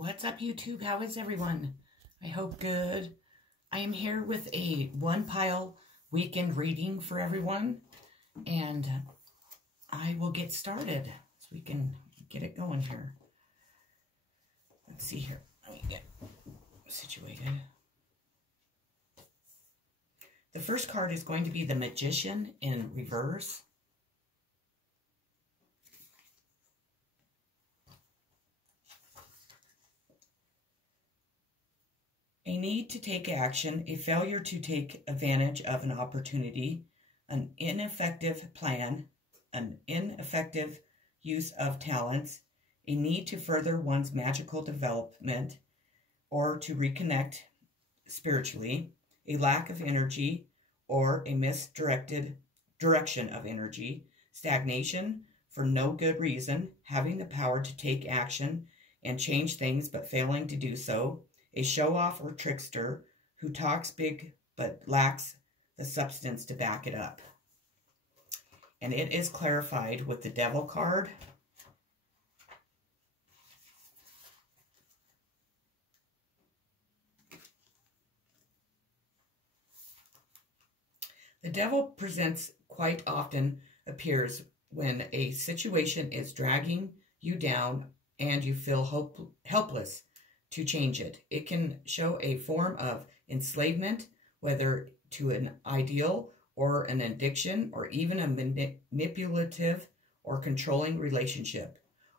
What's up, YouTube? How is everyone? I hope good. I am here with a one pile weekend reading for everyone, and I will get started so we can get it going here. Let's see here. Let me get situated. The first card is going to be the Magician in reverse. A need to take action, a failure to take advantage of an opportunity, an ineffective plan, an ineffective use of talents, a need to further one's magical development or to reconnect spiritually, a lack of energy or a misdirected direction of energy, stagnation for no good reason, having the power to take action and change things but failing to do so, a show-off or trickster who talks big but lacks the substance to back it up. And it is clarified with the Devil card. The Devil presents quite often appears when a situation is dragging you down and you feel helpless to change it. It can show a form of enslavement, whether to an ideal or an addiction or even a manipulative or controlling relationship.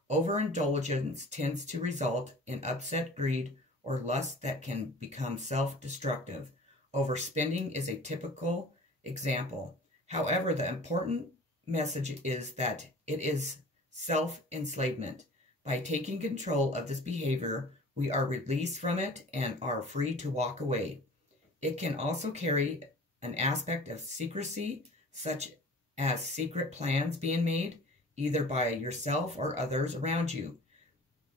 Overindulgence tends to result in upset greed or lust that can become self-destructive. Overspending is a typical example. However, the important message is that it is self-enslavement. By taking control of this behavior, we are released from it and are free to walk away. It can also carry an aspect of secrecy, such as secret plans being made, either by yourself or others around you.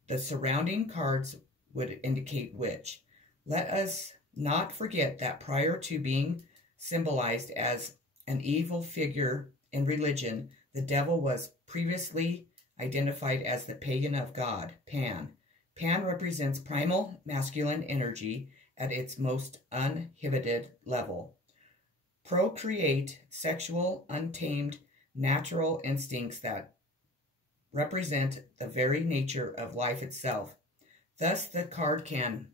The surrounding cards would indicate which. Let us not forget that prior to being symbolized as an evil figure in religion, the devil was previously identified as the pagan of God, Pan. Pan represents primal masculine energy at its most uninhibited level. Procreate, sexual, untamed, natural instincts that represent the very nature of life itself. Thus, the card can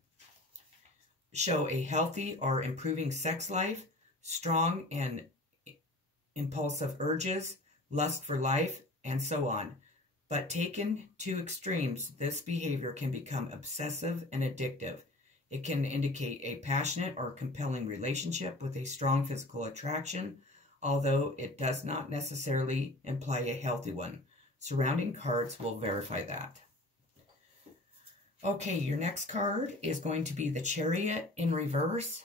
show a healthy or improving sex life, strong and impulsive urges, lust for life, and so on. But taken to extremes, this behavior can become obsessive and addictive. It can indicate a passionate or compelling relationship with a strong physical attraction, although it does not necessarily imply a healthy one. Surrounding cards will verify that. Okay, your next card is going to be the Chariot in reverse.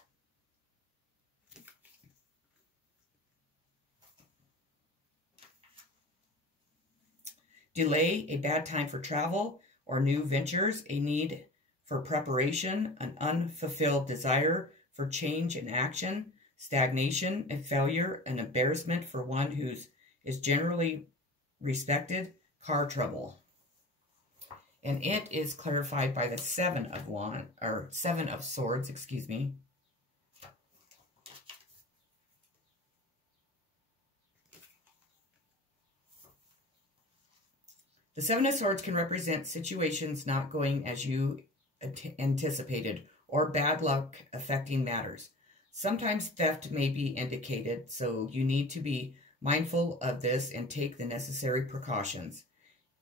Delay, a bad time for travel or new ventures, a need for preparation, an unfulfilled desire for change and action, stagnation, a failure, an embarrassment for one who is generally respected, car trouble. And it is clarified by the Seven of Swords, excuse me. The Seven of Swords can represent situations not going as you anticipated or bad luck affecting matters. Sometimes theft may be indicated, so you need to be mindful of this and take the necessary precautions.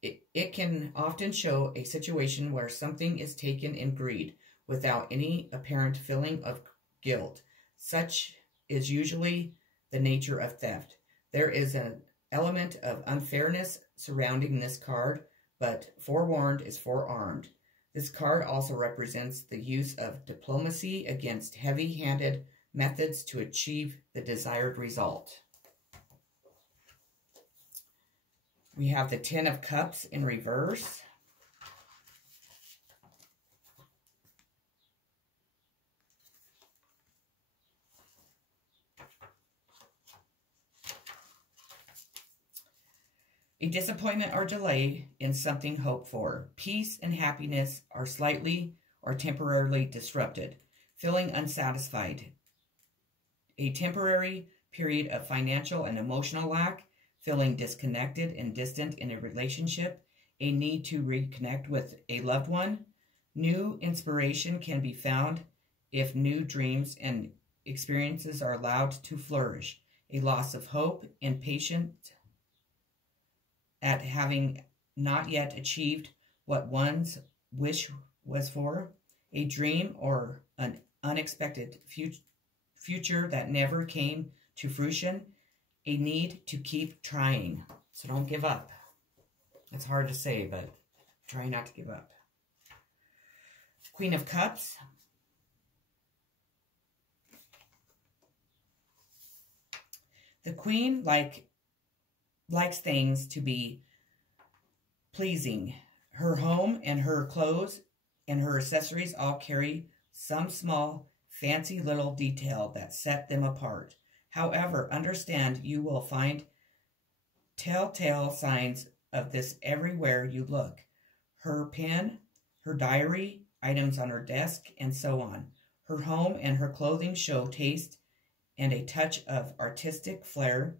It can often show a situation where something is taken in greed without any apparent feeling of guilt. Such is usually the nature of theft. There is an element of unfairness surrounding this card, but forewarned is forearmed. This card also represents the use of diplomacy against heavy-handed methods to achieve the desired result. We have the Ten of Cups in reverse. A disappointment or delay in something hoped for. Peace and happiness are slightly or temporarily disrupted. Feeling unsatisfied. A temporary period of financial and emotional lack. Feeling disconnected and distant in a relationship. A need to reconnect with a loved one. New inspiration can be found if new dreams and experiences are allowed to flourish. A loss of hope, impatient at having not yet achieved what one's wish was for. A dream or an unexpected future that never came to fruition. A need to keep trying. So don't give up. It's hard to say, but try not to give up. Queen of Cups. The Queen likes things to be pleasing. Her home and her clothes and her accessories all carry some small, fancy little detail that set them apart. However, understand you will find telltale signs of this everywhere you look. Her pen, her diary, items on her desk, and so on. Her home and her clothing show taste and a touch of artistic flair,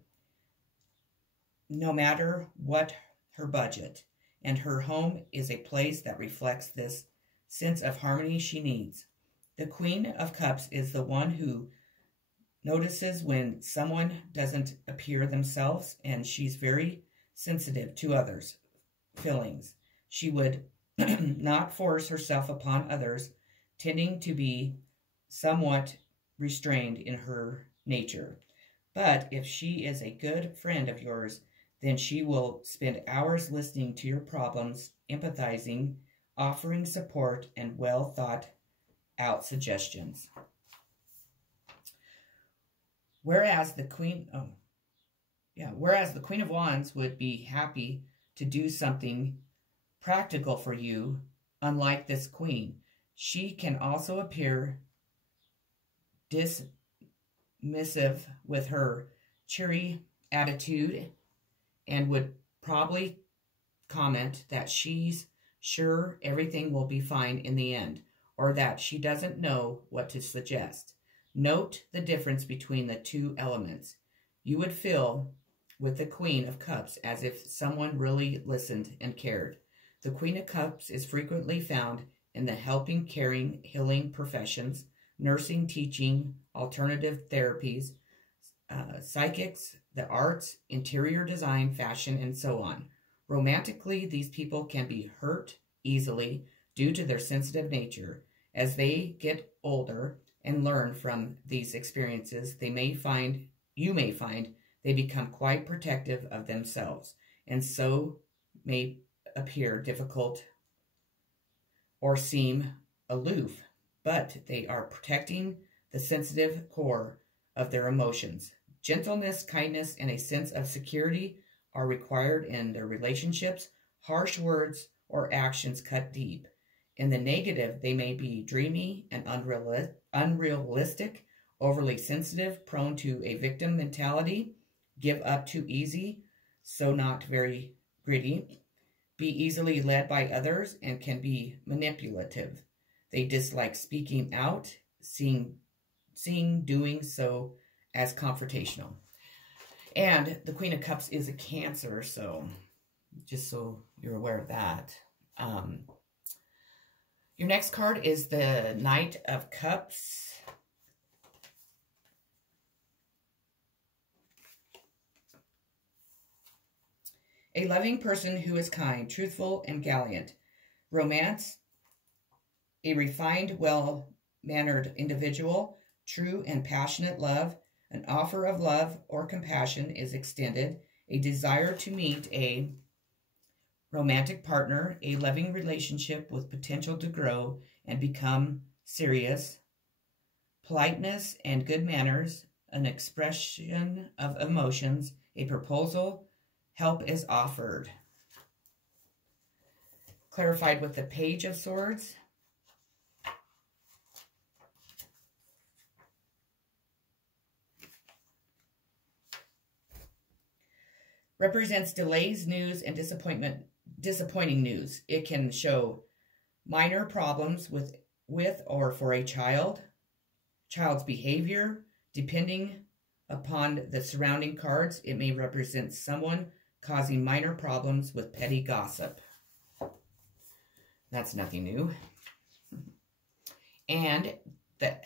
no matter what her budget. And her home is a place that reflects this sense of harmony she needs. The Queen of Cups is the one who notices when someone doesn't appear themselves, and she's very sensitive to others' feelings. She would not force herself upon others, tending to be somewhat restrained in her nature. But if she is a good friend of yours, then she will spend hours listening to your problems, empathizing, offering support, and well thought out suggestions. Whereas the Queen of Wands would be happy to do something practical for you, unlike this Queen. She can also appear dismissive with her cheery attitude and would probably comment that she's sure everything will be fine in the end, or that she doesn't know what to suggest. Note the difference between the two elements. You would feel with the Queen of Cups as if someone really listened and cared. The Queen of Cups is frequently found in the helping, caring, healing professions, nursing, teaching, alternative therapies, psychics, the arts, interior design, fashion, and so on. Romantically, these people can be hurt easily due to their sensitive nature. As they get older and learn from these experiences, you may find they become quite protective of themselves, and so may appear difficult or seem aloof, but they are protecting the sensitive core of their emotions. Gentleness, kindness, and a sense of security are required in their relationships. Harsh words or actions cut deep. In the negative, they may be dreamy and unrealistic, overly sensitive, prone to a victim mentality, give up too easy, so not very gritty, be easily led by others, and can be manipulative. They dislike speaking out, seeing doing so as confrontational. And the Queen of Cups is a Cancer, so just so you're aware of that. Your next card is the Knight of Cups. A loving person who is kind, truthful, and gallant. Romance, a refined, well-mannered individual. True and passionate love. An offer of love or compassion is extended. A desire to meet a romantic partner. A loving relationship with potential to grow and become serious. Politeness and good manners. An expression of emotions. A proposal. Help is offered. Clarified with the Page of Swords. represents delays, news, and disappointing news. It can show minor problems with or for a child's behavior. Depending upon the surrounding cards, it may represent someone causing minor problems with petty gossip. That's nothing new. And the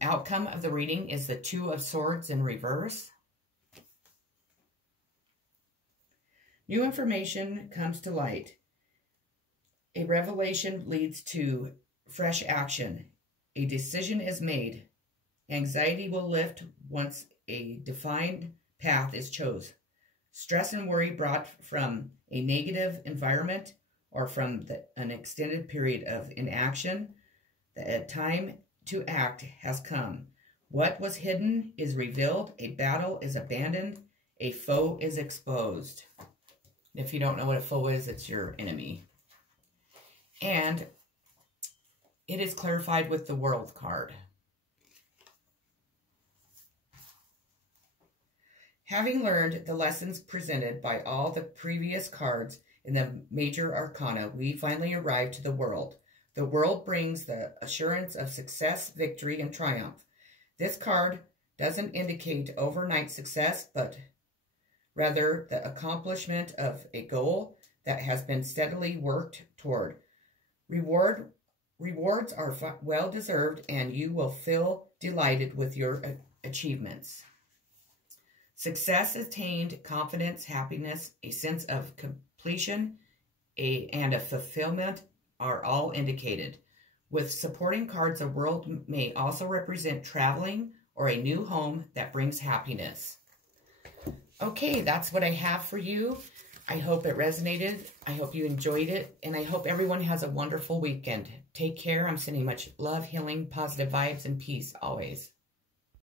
outcome of the reading is the Two of Swords in reverse. New information comes to light. A revelation leads to fresh action. A decision is made. Anxiety will lift once a defined path is chosen. Stress and worry brought from a negative environment or from an extended period of inaction. The time to act has come. What was hidden is revealed. A battle is abandoned. A foe is exposed. If you don't know what a foe is, it's your enemy. And it is clarified with the World card. Having learned the lessons presented by all the previous cards in the major arcana, we finally arrive to the World. The World brings the assurance of success, victory, and triumph. This card doesn't indicate overnight success, but rather the accomplishment of a goal that has been steadily worked toward. Rewards are well-deserved, and you will feel delighted with your achievements. Success attained, confidence, happiness, a sense of completion, and a fulfillment are all indicated. With supporting cards, a world may also represent traveling or a new home that brings happiness. Okay, that's what I have for you. I hope it resonated. I hope you enjoyed it. And I hope everyone has a wonderful weekend. Take care. I'm sending much love, healing, positive vibes, and peace always.